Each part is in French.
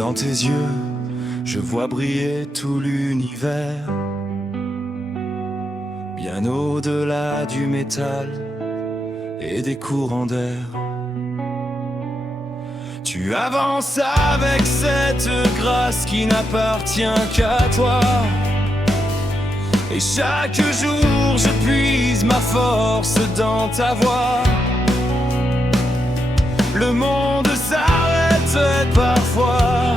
Dans tes yeux, je vois briller tout l'univers, bien au-delà du métal et des courants d'air. Tu avances avec cette grâce qui n'appartient qu'à toi. Et chaque jour je puise ma force dans ta voix. Le monde s'arrête parfois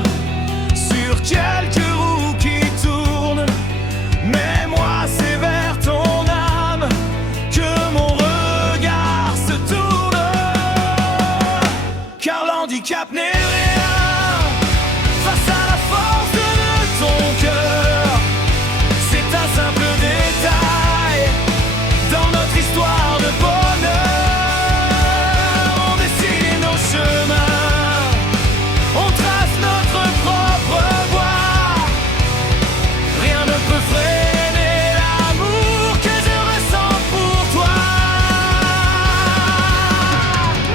sur quelques roues qui tournent, mais moi c'est vers ton âme que mon regard se tourne. Car l'handicap n'est rien face à la force de ton cœur. C'est un simple détail dans notre histoire de bonheur. On dessine nos chemins, on trace notre propre voie. Rien ne peut freiner l'amour que je ressens pour toi.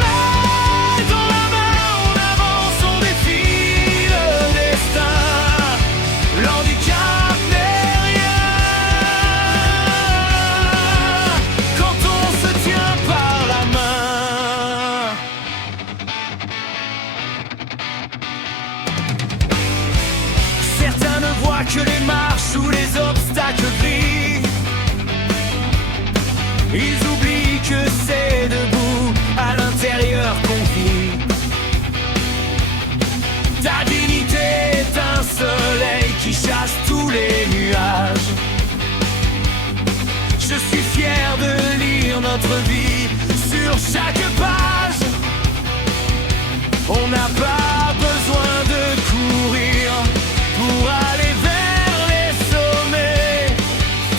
Main dans la main, on avance, on défie le destin. L'handicap n'est rien quand on se tient par la main. Certains ne voient que les marches ou les obstacles gris. Ils oublient que c'est debout à l'intérieur qu'on vit. Ta dignité est un soleil qui chasse tous les nuages. Je suis fier de lire notre vie sur chaque page. On n'a pas besoin de courir pour aller vers les sommets.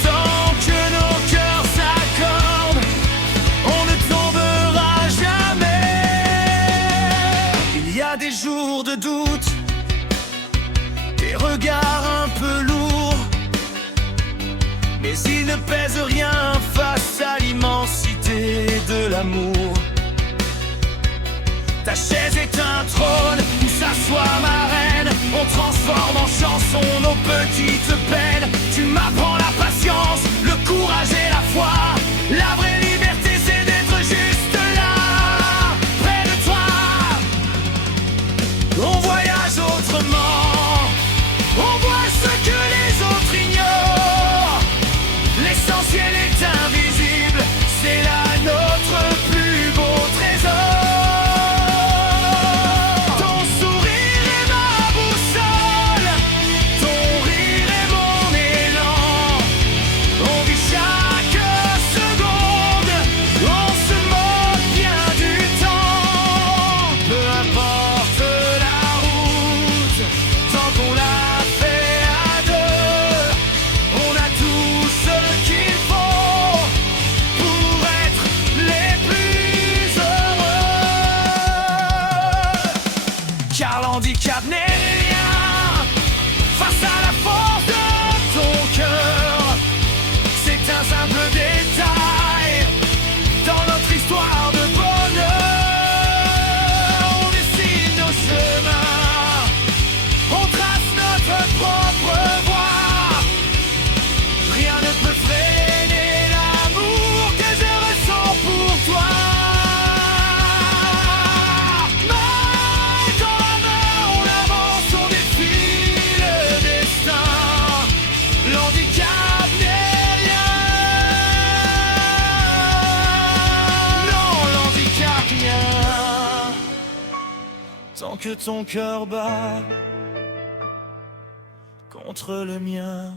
Tant que nos cœurs s'accordent, on ne tombera jamais. Il y a des jours de doute, des regards un peu lourds, mais ils ne pèsent rien face à l'immensité de l'amour. Ta chaise est un trône où s'assoit ma reine. On transforme en chanson nos petites peines. Tu m'apprends la patience, le courage et la foi. La vraie liberté c'est d'être juste là, près de toi. On voyage autrement, on voit ce que les autres ignorent. L'essentiel est invisible, c'est là notre plus beau trésor. Ton sourire est ma boussole, ton rire est mon élan. On vit chaque seconde, on se moque bien du temps. Peu importe la route, tant qu'on l'a fait à deux, on a tout ce qu'il faut pour être les plus heureux. Car l'handicap n'est rien face à la force de ton cœur. C'est un simple détail dans notre histoire de bonheur. On dessine nos chemins, on trace notre propre voie. Rien ne peut freiner l'amour que je ressens pour toi. Main dans la main, on avance, on défie le destin. L'handicap n'est rien. Non, l'handicap rien. Tant que ton cœur bat contre le mien.